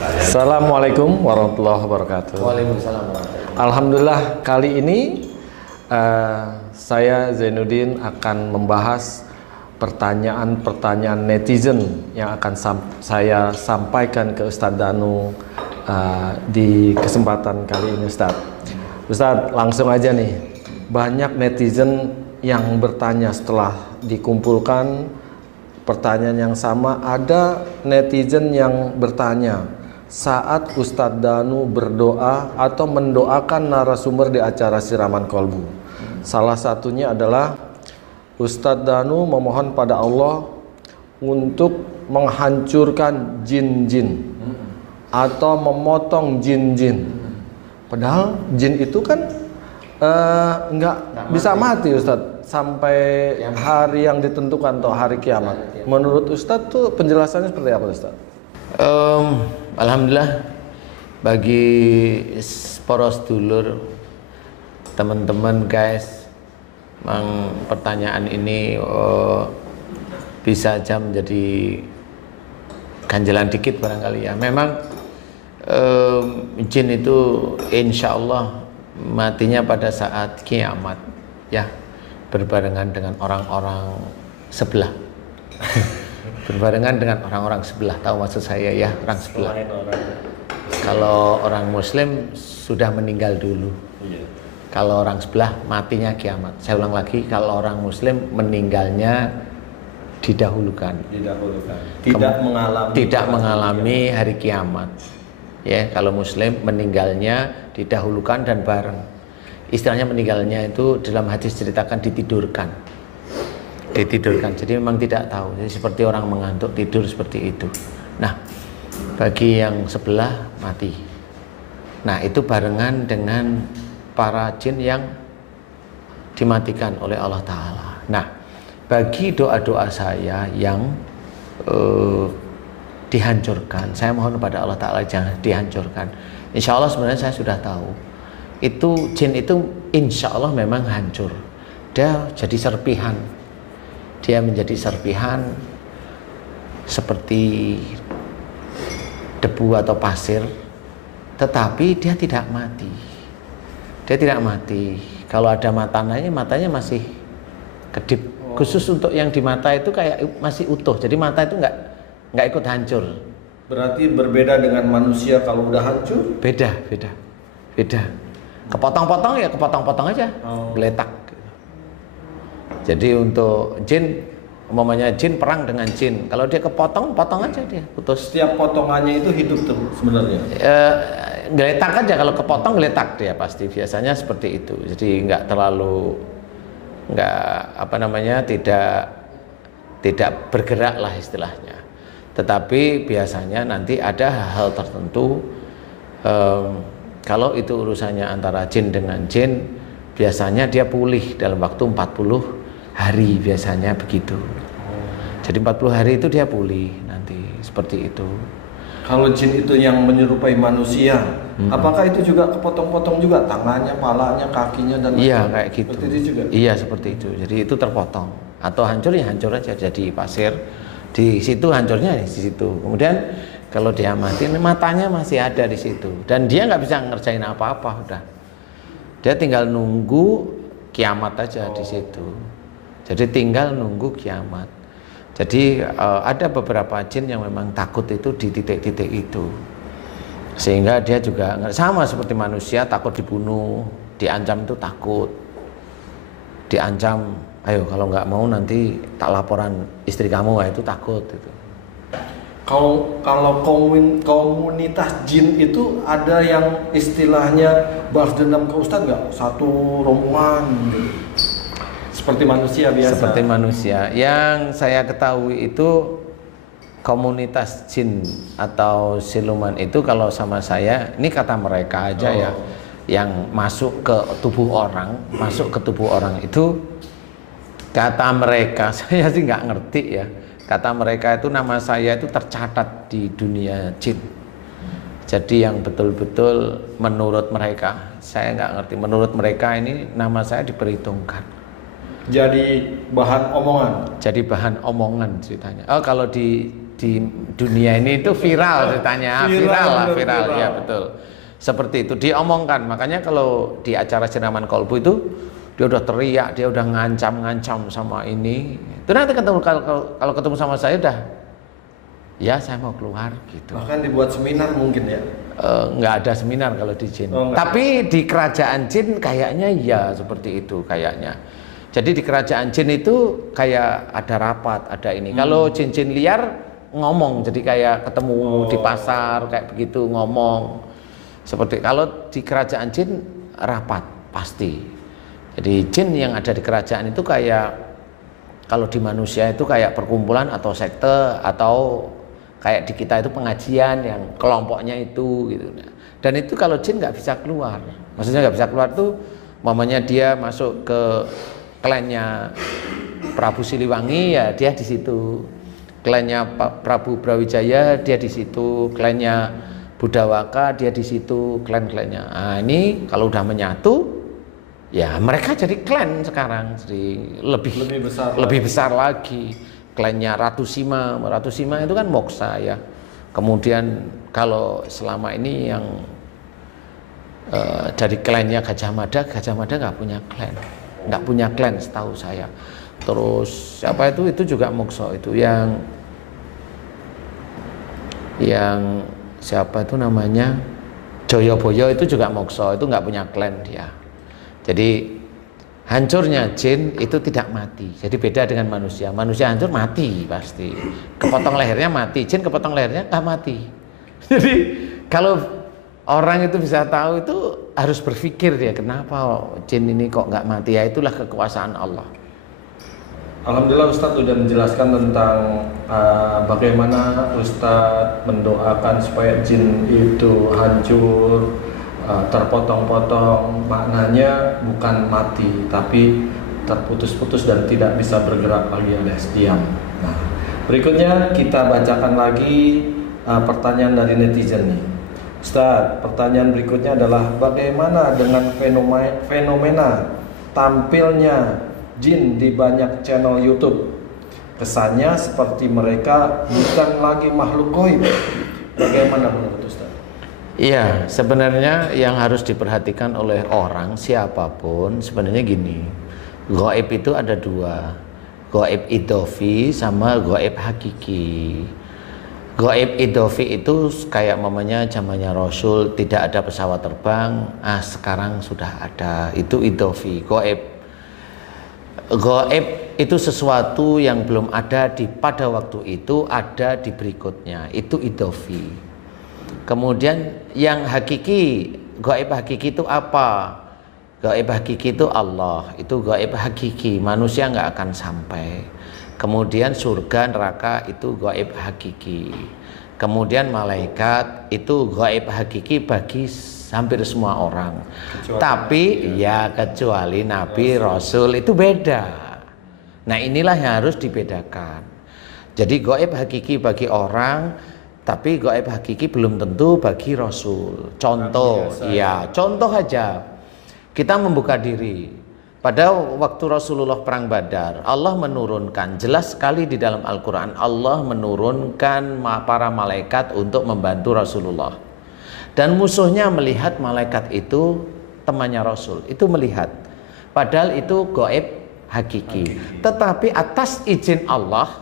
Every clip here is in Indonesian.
Assalamualaikum warahmatullahi wabarakatuh. Waalaikumsalam warahmatullahi wabarakatuh. Alhamdulillah kali ini saya Zainuddin akan membahas pertanyaan-pertanyaan netizen yang akan saya sampaikan ke Ustadz Danu di kesempatan kali ini, Ustadz. Ustadz, langsung aja nih. Banyak netizen yang bertanya setelah dikumpulkan pertanyaan yang sama. Ada netizen yang bertanya saat Ustadz Danu berdoa atau mendoakan narasumber di acara Siraman Kolbu. Salah satunya adalah Ustadz Danu memohon pada Allah untuk menghancurkan jin-jin atau memotong jin-jin. Padahal jin itu kan nggak bisa mati, Ustadz, sampai hari yang ditentukan atau hari kiamat. Menurut Ustadz tuh penjelasannya seperti apa, Ustadz? Alhamdulillah bagi para sedulur, teman-teman, guys, memang pertanyaan ini bisa aja menjadi ganjalan dikit barangkali ya. Memang jin itu insya Allah matinya pada saat kiamat ya, berbarengan dengan orang-orang sebelah. Berbarengan dengan orang-orang sebelah, tahu maksud saya ya, orang sebelah. Kalau orang muslim sudah meninggal dulu. Kalau orang sebelah matinya kiamat. Saya ulang lagi, kalau orang muslim meninggalnya didahulukan. Tidak mengalami hari kiamat. Ya, kalau muslim meninggalnya didahulukan dan bareng. Istilahnya meninggalnya itu dalam hadis ceritakan ditidurkan. Jadi memang tidak tahu. Jadi seperti orang mengantuk tidur seperti itu. Nah, bagi yang sebelah mati. Nah, itu barengan dengan para jin yang dimatikan oleh Allah Ta'ala. Nah, bagi doa-doa saya yang dihancurkan, saya mohon kepada Allah Ta'ala jangan dihancurkan. Insya Allah sebenarnya saya sudah tahu, itu jin itu insya Allah memang hancur. Dia jadi serpihan. Dia menjadi serpihan seperti debu atau pasir, tetapi dia tidak mati. Dia tidak mati. Kalau ada matanya masih kedip. Khusus untuk yang di mata itu kayak masih utuh. Jadi mata itu nggak ikut hancur. Berarti berbeda dengan manusia kalau udah hancur? Beda. Kepotong-potong ya kepotong-potong aja, geletak. Jadi untuk jin, umpamanya jin perang dengan jin, kalau dia kepotong, potong aja dia, putus. Setiap potongannya itu hidup tuh sebenarnya? Geletak aja, kalau kepotong geletak dia pasti, biasanya seperti itu. Jadi tidak bergerak lah istilahnya. Tetapi biasanya nanti ada hal-hal tertentu, kalau itu urusannya antara jin dengan jin, biasanya dia pulih dalam waktu 40 hari biasanya begitu. Jadi 40 hari itu dia pulih nanti seperti itu. Kalau jin itu yang menyerupai manusia, apakah itu juga kepotong-potong juga tangannya, palanya, kakinya dan iya kayak gitu. Seperti itu juga. Iya seperti itu. Jadi itu terpotong atau hancur ya hancur aja jadi pasir. Di situ hancurnya di situ. Kemudian kalau dia mati, matanya masih ada di situ dan dia nggak bisa ngerjain apa-apa udah. Dia tinggal nunggu kiamat aja di situ. Jadi tinggal nunggu kiamat. Jadi ada beberapa jin yang memang takut itu di titik-titik itu. Sehingga dia juga sama seperti manusia, takut dibunuh, diancam itu takut. Diancam, ayo kalau nggak mau nanti tak laporan istri kamu, itu takut itu. Kalau komunitas jin itu ada yang istilahnya balas dendam ke Ustadz nggak? Satu rombongan gitu. Seperti manusia biasa. Seperti manusia. Yang saya ketahui itu komunitas jin atau siluman itu kalau sama saya, ini kata mereka aja ya, yang masuk ke tubuh orang, itu kata mereka, saya sih nggak ngerti ya. Kata mereka itu nama saya itu tercatat di dunia jin. Jadi yang betul-betul menurut mereka, saya nggak ngerti. Menurut mereka ini nama saya diperhitungkan. Jadi bahan omongan. Jadi bahan omongan ceritanya. Oh, kalau di di dunia ini itu viral ceritanya, viral, ya betul. Seperti itu diomongkan, makanya kalau di acara siraman kolbu itu dia udah teriak, dia udah ngancam sama ini. Itu nanti ketemu kalau ketemu sama saya udah, ya saya mau keluar gitu. Bahkan dibuat seminar mungkin ya? Nggak ada seminar kalau di jin. Enggak. Tapi di kerajaan jin kayaknya ya seperti itu kayaknya. Jadi di kerajaan jin itu kayak ada rapat, ada ini. Kalau jin-jin liar ngomong, jadi kayak ketemu di pasar kayak begitu ngomong. Seperti kalau di kerajaan jin rapat pasti. Jadi jin yang ada di kerajaan itu kayak kalau di manusia itu kayak perkumpulan atau sekte atau kayak di kita itu pengajian yang kelompoknya itu gitu. Dan itu kalau jin nggak bisa keluar. Maksudnya nggak bisa keluar tuh, mamanya dia masuk ke klannya Prabu Siliwangi ya dia di situ. Klannya Prabu Brawijaya dia di situ. Klannya Budawaka dia di situ. Klan-klannya. Nah ini kalau udah menyatu. Ya mereka jadi klan sekarang, jadi lebih besar lagi. Klannya Ratu Sima itu kan moksa ya. Kemudian kalau selama ini yang dari klannya Gajah Mada nggak punya klan setahu saya. Terus siapa itu juga moksa itu yang siapa itu namanya Joyoboyo itu juga moksa, itu nggak punya klan dia. Jadi hancurnya jin itu tidak mati. Jadi beda dengan manusia. Manusia hancur mati pasti. Kepotong lehernya mati. Jin kepotong lehernya nggak mati. Jadi kalau orang itu bisa tahu itu harus berpikir dia kenapa jin ini kok nggak mati. Ya itulah kekuasaan Allah. Alhamdulillah Ustadz sudah menjelaskan tentang bagaimana Ustadz mendoakan supaya jin itu hancur, terpotong-potong, maknanya bukan mati tapi terputus-putus dan tidak bisa bergerak lagi alias diam. Nah, berikutnya kita bacakan lagi pertanyaan dari netizen nih. Ustadz, pertanyaan berikutnya adalah bagaimana dengan fenomena tampilnya jin di banyak channel YouTube? Kesannya seperti mereka bukan lagi makhluk gaib. Bagaimana menurut Ustadz? Iya, sebenarnya yang harus diperhatikan oleh orang siapapun sebenarnya gini. Gaib itu ada dua, gaib idofi sama gaib hakiki. Gaib idofi itu kayak mamanya zamannya Rasul tidak ada pesawat terbang, sekarang sudah ada, itu idofi. Gaib itu sesuatu yang belum ada pada waktu itu, ada di berikutnya, itu idofi. Kemudian yang hakiki, gaib hakiki itu apa? Gaib hakiki itu Allah, itu gaib hakiki, manusia nggak akan sampai. Kemudian surga neraka itu gaib hakiki. Kemudian malaikat itu gaib hakiki bagi hampir semua orang. Kecuali Nabi, Rasul itu beda. Nah inilah yang harus dibedakan. Jadi gaib hakiki bagi orang, tapi gaib hakiki belum tentu bagi Rasul. Contoh aja. Kita membuka diri. Pada waktu Rasulullah perang Badar, Allah menurunkan, jelas sekali di dalam Al-Quran, Allah menurunkan para malaikat untuk membantu Rasulullah. Dan musuhnya melihat malaikat itu temannya Rasul, itu melihat. Padahal itu gaib hakiki. Tetapi atas izin Allah,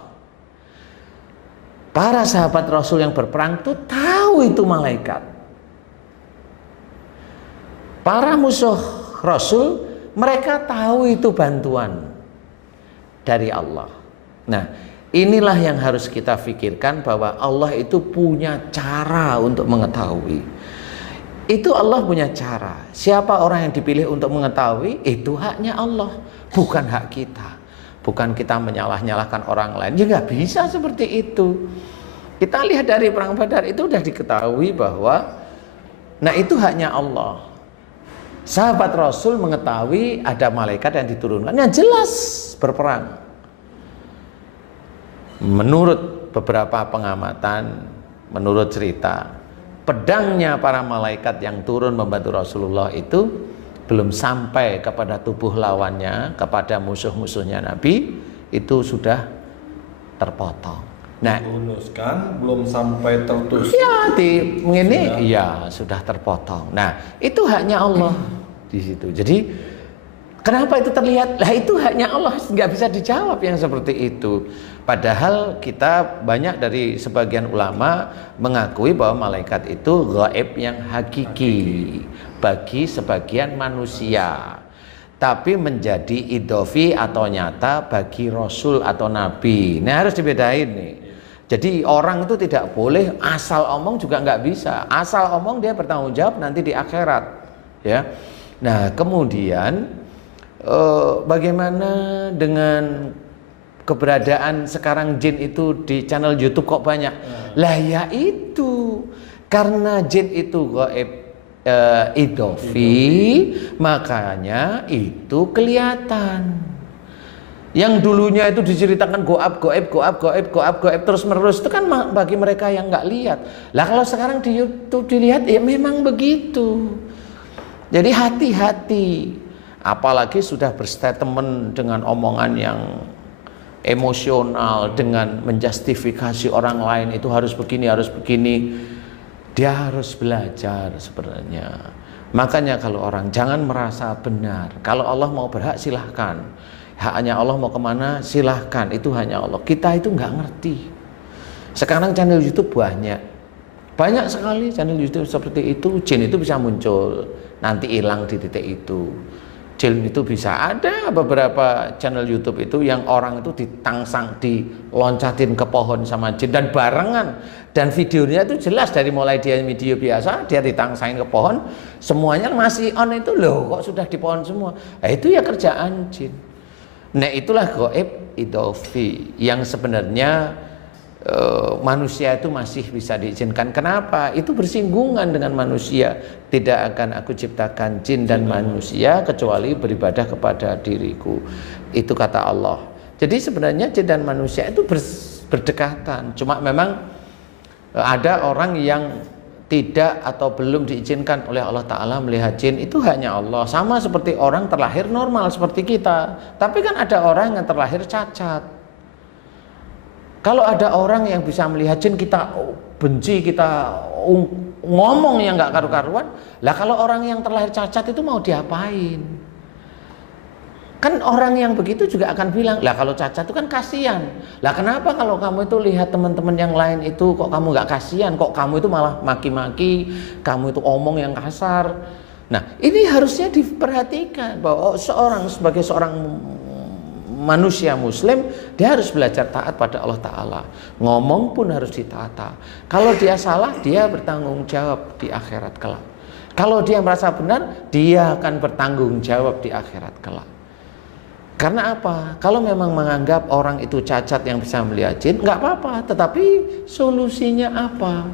para sahabat Rasul yang berperang itu tahu itu malaikat. Para musuh Rasul, mereka tahu itu bantuan dari Allah. Nah, inilah yang harus kita pikirkan bahwa Allah itu punya cara untuk mengetahui. Itu Allah punya cara. Siapa orang yang dipilih untuk mengetahui, itu haknya Allah, bukan hak kita. Bukan kita menyalah-nyalahkan orang lain. Ya nggak bisa seperti itu. Kita lihat dari perang Badar itu sudah diketahui bahwa nah itu haknya Allah. Sahabat Rasul mengetahui ada malaikat yang diturunkan yang jelas berperang. Menurut beberapa pengamatan, menurut cerita, pedangnya para malaikat yang turun membantu Rasulullah itu belum sampai kepada tubuh lawannya, kepada musuh-musuhnya Nabi, itu sudah terpotong. Nah, bonus kan belum sampai tertusuk. ya di ini ya sudah terpotong. Nah, itu haknya Allah di situ. Jadi kenapa itu terlihat? Lah itu haknya Allah, nggak bisa dijawab yang seperti itu. Padahal kita banyak dari sebagian ulama mengakui bahwa malaikat itu gaib yang hakiki bagi sebagian manusia, tapi menjadi idofi atau nyata bagi Rasul atau Nabi. Nah harus dibedain nih. Jadi orang itu tidak boleh asal omong, juga nggak bisa. Asal omong dia bertanggung jawab nanti di akhirat, ya. Nah kemudian bagaimana dengan keberadaan sekarang jin itu di channel YouTube kok banyak? Lah ya itu karena jin itu gaib idofi, makanya itu kelihatan. Yang dulunya itu diceritakan goab terus menerus, itu kan bagi mereka yang nggak lihat. Lah kalau sekarang di YouTube dilihat, ya memang begitu. Jadi hati-hati, apalagi sudah berstatement dengan omongan yang emosional, dengan menjustifikasi orang lain itu harus begini, harus begini. Dia harus belajar sebenarnya. Makanya kalau orang jangan merasa benar. Kalau Allah mau berhak silahkan. Haknya Allah mau kemana silahkan. Itu hanya Allah. Kita itu nggak ngerti. Sekarang channel YouTube banyak sekali channel YouTube seperti itu. Jin itu bisa muncul, nanti hilang di titik itu. Jin itu bisa ada beberapa channel YouTube itu yang orang itu diloncatin ke pohon sama jin dan barengan, dan videonya itu jelas dari mulai dia video biasa dia ditangsain ke pohon semuanya masih on itu, loh kok sudah di pohon semua. Nah, itu ya kerjaan jin. Nah itulah gaib idofi yang sebenarnya manusia itu masih bisa diizinkan. Kenapa? Itu bersinggungan dengan manusia. Tidak akan aku ciptakan jin dan manusia kecuali beribadah kepada diriku. Itu kata Allah. Jadi sebenarnya jin dan manusia itu berdekatan. Cuma memang ada orang yang tidak atau belum diizinkan oleh Allah Ta'ala melihat jin. Itu hanya Allah. Sama seperti orang terlahir normal seperti kita. Tapi kan ada orang yang terlahir cacat. Kalau ada orang yang bisa melihat jin, kita benci, kita ngomong yang nggak karu-karuan. Lah kalau orang yang terlahir cacat itu mau diapain? Kan orang yang begitu juga akan bilang, lah kalau cacat itu kan kasihan. Lah kenapa kalau kamu itu lihat teman-teman yang lain itu kok kamu nggak kasihan? Kok kamu itu malah maki-maki, kamu itu omong yang kasar. Nah ini harusnya diperhatikan bahwa sebagai seorang manusia muslim, dia harus belajar taat pada Allah Ta'ala. Ngomong pun harus ditata. Kalau dia salah, dia bertanggung jawab di akhirat kelak. Kalau dia merasa benar, dia akan bertanggung jawab di akhirat kelak. Karena apa? Kalau memang menganggap orang itu cacat yang bisa melihat jin, nggak apa-apa. Tetapi solusinya apa?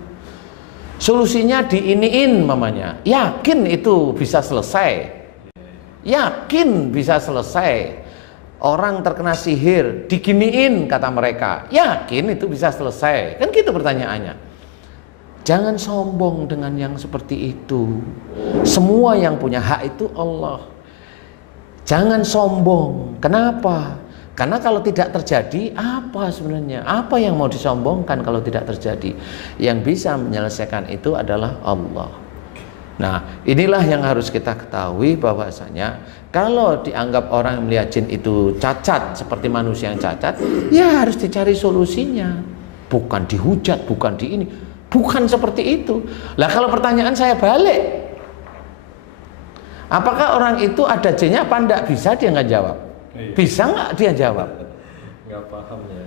Solusinya diiniin mamanya. Yakin itu bisa selesai. Yakin bisa selesai. Orang terkena sihir, diginiin kata mereka. Yakin itu bisa selesai. Kan gitu pertanyaannya. Jangan sombong dengan yang seperti itu. Semua yang punya hak itu Allah. Jangan sombong. Kenapa? Karena kalau tidak terjadi, apa sebenarnya? Apa yang mau disombongkan kalau tidak terjadi? Yang bisa menyelesaikan itu adalah Allah. Nah, inilah yang harus kita ketahui bahwasanya kalau dianggap orang yang melihat jin itu cacat seperti manusia yang cacat, ya harus dicari solusinya. Bukan dihujat, bukan di ini. Bukan seperti itu. Lah kalau pertanyaan saya balik, apakah orang itu ada jinnya apa enggak? Bisa dia nggak jawab? Bisa nggak dia jawab? Nggak paham ya.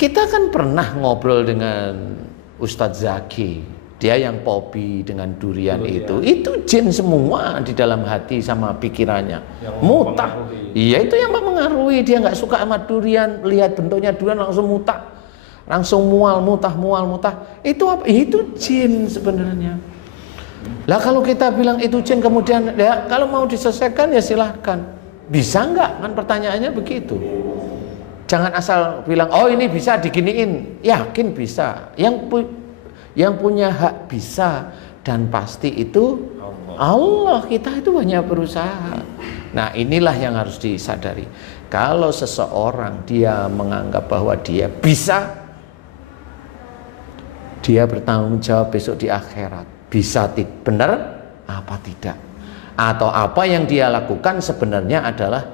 Kita kan pernah ngobrol dengan Ustadz Zaki. Dia yang popi dengan durian itu jin semua di dalam hati sama pikirannya. Yang mutah. Iya itu yang mempengaruhi. Dia nggak suka sama durian, lihat bentuknya durian langsung mutah, langsung mual mutah. Itu apa? Itu jin sebenarnya. Lah kalau kita bilang itu jin kemudian ya kalau mau diselesaikan ya silahkan. Bisa nggak? Kan pertanyaannya begitu. Jangan asal bilang oh ini bisa diginiin. Yakin bisa. Yang punya hak bisa dan pasti itu Allah. Kita itu hanya berusaha. Nah inilah yang harus disadari. Kalau seseorang dia menganggap bahwa dia bisa, dia bertanggung jawab besok di akhirat. Bisa benar apa tidak? Atau apa yang dia lakukan sebenarnya adalah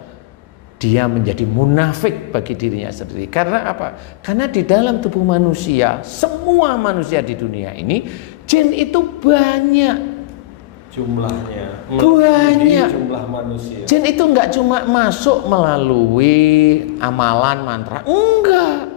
dia menjadi munafik bagi dirinya sendiri. Karena apa? Karena di dalam tubuh manusia, semua manusia di dunia ini, jin itu banyak. Jumlahnya. Banyak. Jumlah manusia. Jin itu nggak cuma masuk melalui amalan mantra, enggak.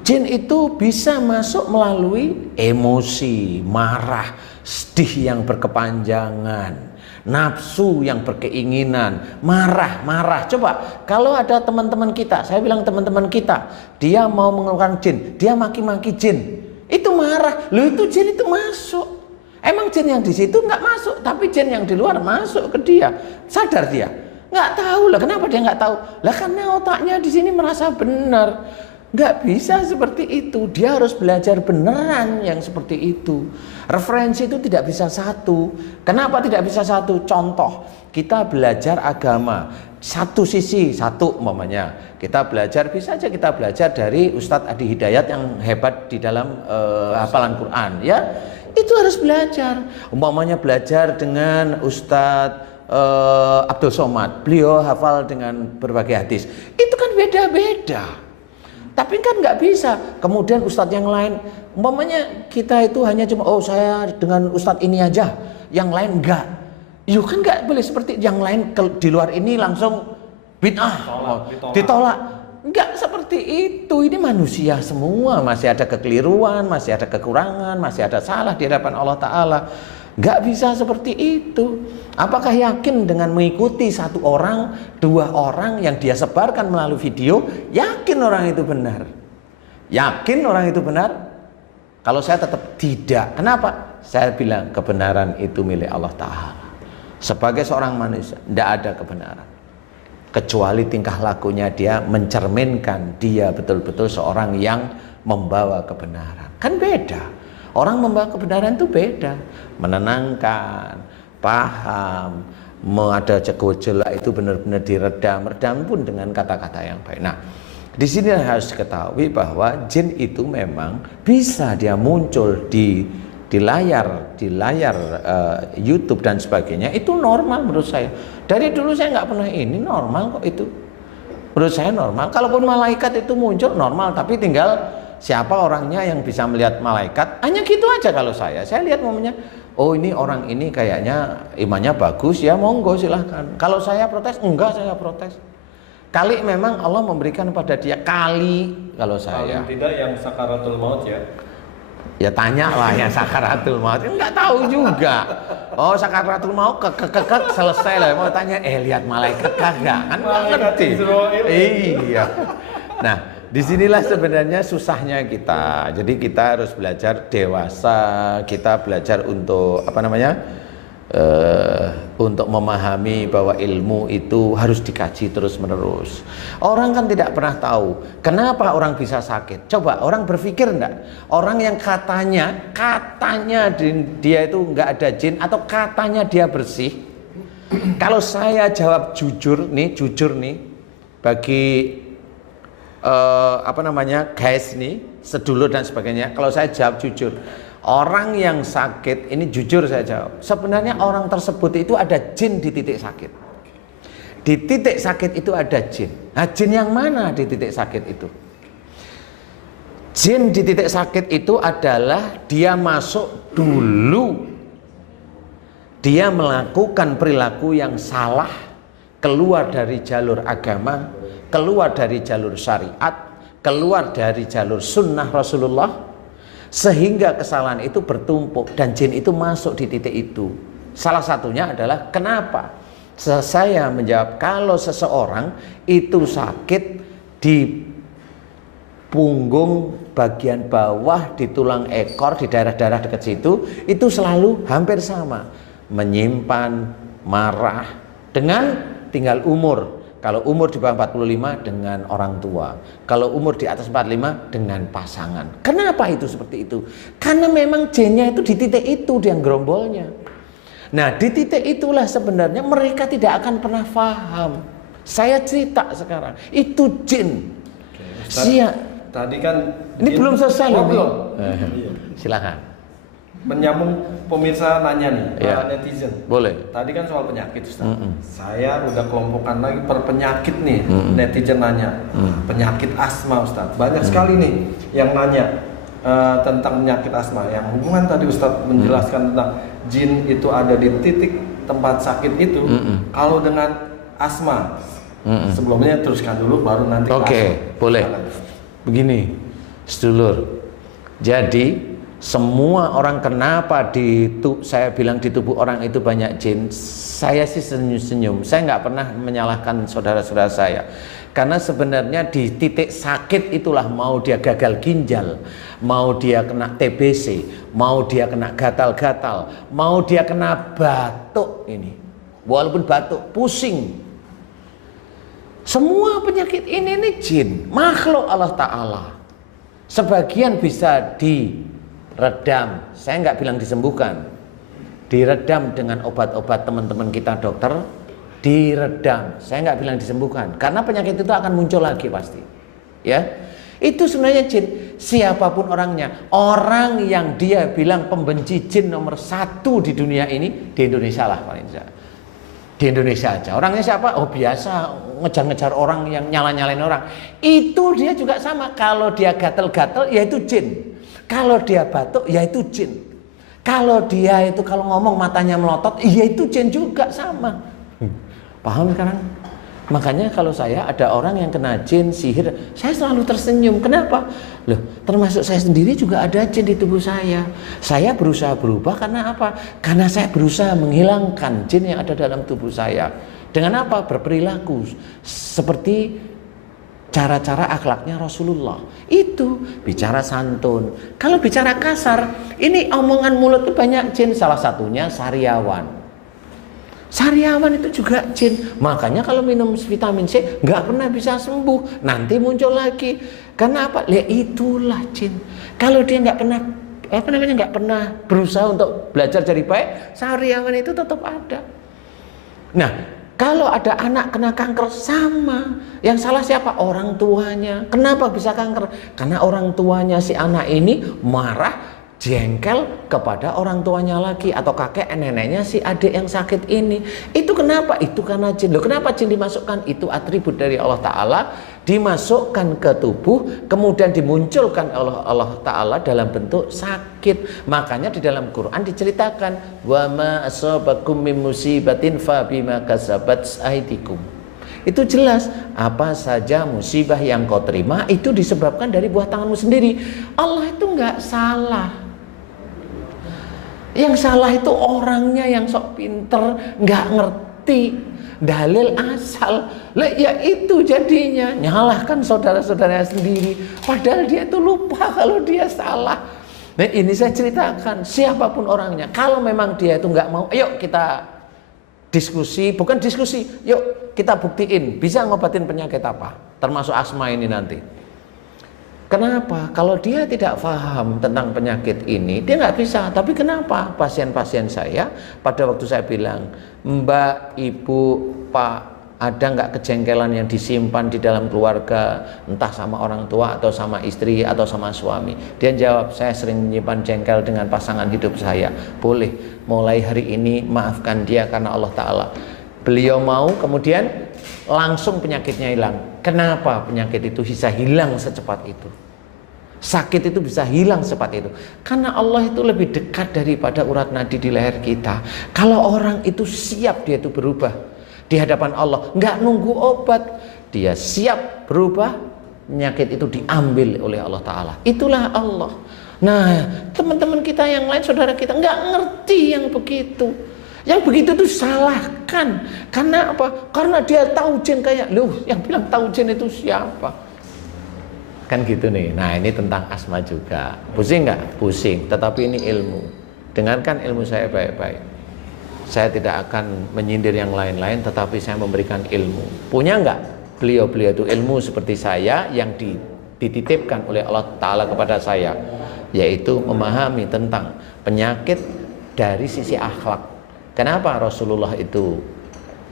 Jin itu bisa masuk melalui emosi, marah, sedih yang berkepanjangan, nafsu yang berkeinginan, marah. Coba kalau ada teman-teman kita, saya bilang teman-teman kita, dia mau mengeluarkan jin, dia maki-maki jin, itu marah, loh itu jin itu masuk. Emang jin yang di situ nggak masuk, tapi jin yang di luar masuk ke dia. Sadar dia? Nggak tahu lah. Kenapa dia nggak tahu? Lah karena otaknya di sini merasa benar. Nggak bisa seperti itu. Dia harus belajar beneran yang seperti itu. Referensi itu tidak bisa satu. Kenapa tidak bisa satu? Contoh, kita belajar agama satu sisi, satu umpamanya. Kita belajar, bisa aja kita belajar dari Ustadz Adi Hidayat yang hebat di dalam hafalan Quran, ya. Itu harus belajar. Umpamanya belajar dengan Ustadz Abdul Somad, beliau hafal dengan berbagai hadis. Itu kan beda-beda. Tapi kan nggak bisa. Kemudian ustadz yang lain, umpamanya kita itu hanya cuma, oh saya dengan ustadz ini aja, yang lain enggak. Yo kan nggak boleh seperti yang lain di luar ini langsung bid'ah, ditolak. Enggak seperti itu. Ini manusia semua, masih ada kekeliruan, masih ada kekurangan, masih ada salah di hadapan Allah Ta'ala. Enggak bisa seperti itu. Apakah yakin dengan mengikuti satu orang, dua orang yang dia sebarkan melalui video, yakin orang itu benar? Yakin orang itu benar? Kalau saya tetap tidak. Kenapa? Saya bilang kebenaran itu milik Allah Ta'ala. Sebagai seorang manusia, tidak ada kebenaran kecuali tingkah lakunya dia mencerminkan dia betul-betul seorang yang membawa kebenaran. Kan beda. Orang membawa kebenaran itu beda. Menenangkan, paham, ada gejolak itu benar-benar meredam pun dengan kata-kata yang baik. Nah, di sini harus diketahui bahwa jin itu memang bisa dia muncul di layar YouTube dan sebagainya. Itu normal menurut saya. Dari dulu saya nggak pernah ini, normal kok itu. Menurut saya normal. Kalaupun malaikat itu muncul normal, tapi tinggal siapa orangnya yang bisa melihat malaikat. Hanya gitu aja kalau saya lihat momennya, oh ini orang ini kayaknya imannya bagus ya, monggo silahkan. Kalau saya protes, enggak saya protes. Kali memang Allah memberikan pada dia kali, kalau saya. Paling tidak yang sakaratul maut ya. Ya tanya lah yang sakaratul maut, enggak tahu juga. Oh sakaratul maut selesai lah. Mau tanya, lihat malaikat kagak? Kan nggak ngerti. Iya. Nah, disinilah sebenarnya susahnya kita. Jadi kita harus belajar dewasa. Kita belajar untuk untuk memahami bahwa ilmu itu harus dikaji terus-menerus. Orang kan tidak pernah tahu kenapa orang bisa sakit. Coba orang berpikir enggak? Orang yang katanya dia itu enggak ada jin atau katanya dia bersih. Kalau saya jawab jujur nih bagi guys nih, sedulur dan sebagainya. Kalau saya jawab jujur, orang yang sakit, ini jujur saya jawab, sebenarnya orang tersebut itu ada jin di titik sakit. Di titik sakit itu ada jin. Nah, jin yang mana di titik sakit itu? Jin di titik sakit itu adalah dia masuk dulu, dia melakukan perilaku yang salah, keluar dari jalur agama, keluar dari jalur syariat, keluar dari jalur sunnah Rasulullah, sehingga kesalahan itu bertumpuk dan jin itu masuk di titik itu. Salah satunya adalah kenapa saya menjawab kalau seseorang itu sakit di punggung bagian bawah, di tulang ekor, di daerah-daerah dekat situ, itu selalu hampir sama, menyimpan, marah, dengan tinggal umur. Kalau umur di bawah 45 dengan orang tua, kalau umur di atas 45 dengan pasangan. Kenapa itu seperti itu? Karena memang jinnya itu di titik itu, dia gerombolnya. Nah, di titik itulah sebenarnya mereka tidak akan pernah paham. Saya cerita sekarang, itu jin. tadi kan Ini belum selesai loh. belum. Iya. Silakan. Menyambung pemirsa nanya nih, Ya. netizen. Boleh. Tadi kan soal penyakit, Ustaz. Saya udah kelompokkan lagi per penyakit nih. Netizen nanya, penyakit asma, Ustaz. Banyak sekali nih yang nanya tentang penyakit asma. Yang hubungan tadi Ustaz menjelaskan tentang jin itu ada di titik tempat sakit itu. Kalau dengan asma, sebelumnya teruskan dulu baru nanti. Oke, boleh. Begini, sedulur. Jadi semua orang kenapa saya bilang di tubuh orang itu banyak jin, saya sih senyum-senyum. Saya nggak pernah menyalahkan saudara-saudara saya, karena sebenarnya di titik sakit itulah, mau dia gagal ginjal, mau dia kena TBC, mau dia kena gatal-gatal, mau dia kena batuk ini, walaupun batuk pusing, semua penyakit ini jin, makhluk Allah Ta'ala. Sebagian bisa diredam, saya nggak bilang disembuhkan, diredam dengan obat-obat teman-teman kita dokter, diredam, saya nggak bilang disembuhkan, karena penyakit itu akan muncul lagi pasti, ya. Itu sebenarnya jin, siapapun orangnya. Orang yang dia bilang pembenci jin nomor 1 di dunia ini, di Indonesia lah paling tidak, di Indonesia aja. Orangnya siapa? Oh biasa, ngejar-ngejar orang, yang nyala-nyalain orang. Itu dia juga sama, kalau dia gatel-gatel ya itu jin, kalau dia batuk ya itu jin, kalau dia itu kalau ngomong matanya melotot ya itu jin juga, sama. Paham sekarang? Makanya kalau saya ada orang yang kena jin, sihir, saya selalu tersenyum. Kenapa? Loh, termasuk saya sendiri juga ada jin di tubuh saya. Saya berusaha berubah karena apa? Karena saya berusaha menghilangkan jin yang ada dalam tubuh saya. Dengan apa? Berperilaku seperti cara-cara akhlaknya Rasulullah. Itu bicara santun. Kalau bicara kasar, ini omongan mulut itu banyak jin. Salah satunya sariawan. Sariawan itu juga jin. Makanya kalau minum vitamin C nggak pernah bisa sembuh, nanti muncul lagi. Karena apa? Ya itulah jin. Kalau dia nggak pernah berusaha untuk belajar jadi baik, sariawan itu tetap ada. Nah, kalau ada anak kena kanker, sama. Yang salah siapa? Orang tuanya. Kenapa bisa kanker? Karena orang tuanya si anak ini marah, jengkel kepada orang tuanya lagi, atau kakek neneknya si adik yang sakit ini. Itu kenapa? Itu karena jin. Loh, kenapa jin dimasukkan? Itu atribut dari Allah Ta'ala, dimasukkan ke tubuh, kemudian dimunculkan oleh Allah Ta'ala dalam bentuk sakit. Makanya di dalam Quran diceritakan, wa ma asabakum min musibatin fa bima kasabat aydikum. Itu jelas, apa saja musibah yang kau terima itu disebabkan dari buah tanganmu sendiri. Allah itu nggak salah. Yang salah itu orangnya yang sok pinter, nggak ngerti dalil asal. Lah ya itu jadinya nyalahkan saudara-saudaranya sendiri, padahal dia itu lupa kalau dia salah. Nah ini saya ceritakan, siapapun orangnya, kalau memang dia itu nggak mau, ayo kita diskusi, bukan diskusi, yuk kita buktiin bisa ngobatin penyakit apa, termasuk asma ini nanti. Kenapa? Kalau dia tidak paham tentang penyakit ini, dia nggak bisa. Tapi kenapa? Pasien-pasien saya, pada waktu saya bilang, Mbak, Ibu, Pak, ada nggak kejengkelan yang disimpan di dalam keluarga, entah sama orang tua atau sama istri atau sama suami? Dia jawab, saya sering menyimpan jengkel dengan pasangan hidup saya. Boleh, mulai hari ini maafkan dia karena Allah Ta'ala. Beliau mau, kemudian langsung penyakitnya hilang. Kenapa penyakit itu bisa hilang secepat itu? Sakit itu bisa hilang secepat itu karena Allah itu lebih dekat daripada urat nadi di leher kita. Kalau orang itu siap, dia itu berubah di hadapan Allah, nggak nunggu obat, dia siap berubah, penyakit itu diambil oleh Allah Ta'ala. Itulah Allah. Nah, teman-teman kita yang lain, saudara kita nggak ngerti yang begitu. Yang begitu itu salahkan. Karena apa? Karena dia tahu jin. Kayak, loh, yang bilang tahu jin itu siapa? Kan gitu nih. Nah ini tentang asma juga. Pusing nggak? Pusing. Tetapi ini ilmu. Dengarkan ilmu saya baik-baik. Saya tidak akan menyindir yang lain-lain, tetapi saya memberikan ilmu. Punya nggak beliau-beliau itu ilmu seperti saya yang dititipkan oleh Allah Ta'ala kepada saya, yaitu memahami tentang penyakit dari sisi akhlak. Kenapa Rasulullah itu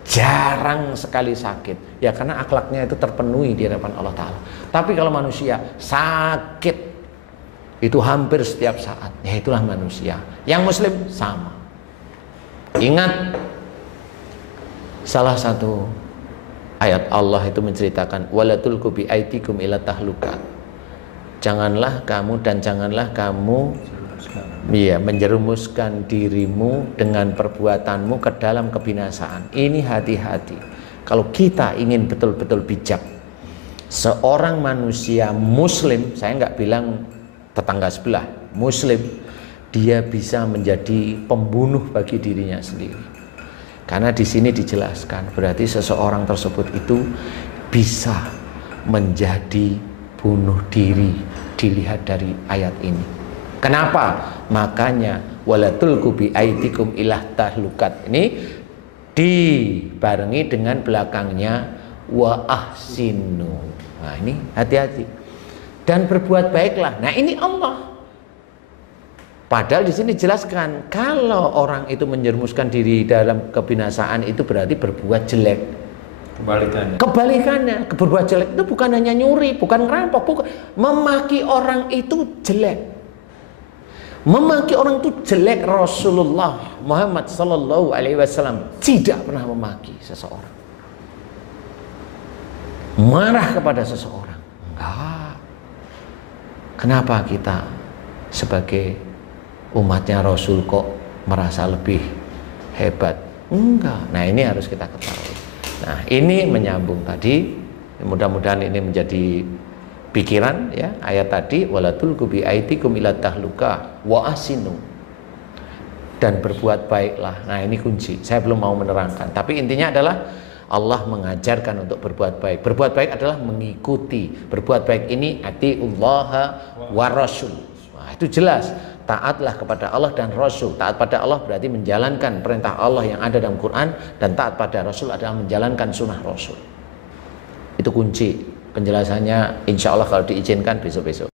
jarang sekali sakit. Ya karena akhlaknya itu terpenuhi di hadapan Allah Ta'ala. Tapi kalau manusia sakit itu hampir setiap saat, ya itulah manusia. Yang muslim sama. Ingat salah satu ayat Allah itu menceritakan wala tulqu bi aitikum ila tahluka. Janganlah kamu menjerumuskan dirimu dengan perbuatanmu ke dalam kebinasaan. Ini hati-hati. Kalau kita ingin betul-betul bijak, seorang manusia muslim, saya nggak bilang tetangga sebelah, muslim, dia bisa menjadi pembunuh bagi dirinya sendiri. Karena di sini dijelaskan, berarti seseorang tersebut itu bisa menjadi bunuh diri, dilihat dari ayat ini. Kenapa? Makanya wala tulqu bi aitikum ilah tahlukat ini dibarengi dengan belakangnya wa ahsinu. Nah, ini hati-hati. Dan berbuat baiklah. Nah, ini Allah. Padahal di sini dijelaskan kalau orang itu menjerumuskan diri dalam kebinasaan itu berarti berbuat jelek. Kebalikannya, berbuat jelek itu bukan hanya nyuri, bukan ngerampok, bukan. Memaki orang itu jelek. Memaki orang itu jelek. Rasulullah Muhammad sallallahu alaihi wasallam tidak pernah memaki seseorang. Marah kepada seseorang. Enggak. Kenapa kita sebagai umatnya Rasul kok merasa lebih hebat? Enggak. Nah, ini harus kita ketahui. Nah, ini menyambung tadi. Mudah-mudahan ini menjadi pikiran ya, ayat tadi wala tulqu bi aitikum ila tahluka wa asinu. Dan berbuat baiklah. Nah, ini kunci. Saya belum mau menerangkan, tapi intinya adalah Allah mengajarkan untuk berbuat baik. Berbuat baik adalah mengikuti. Berbuat baik ini atiullaha wa rasul. Nah, itu jelas. Taatlah kepada Allah dan Rasul. Taat pada Allah berarti menjalankan perintah Allah yang ada dalam Quran, dan taat pada Rasul adalah menjalankan sunnah Rasul. Itu kunci. Penjelasannya insya Allah kalau diizinkan besok-besok.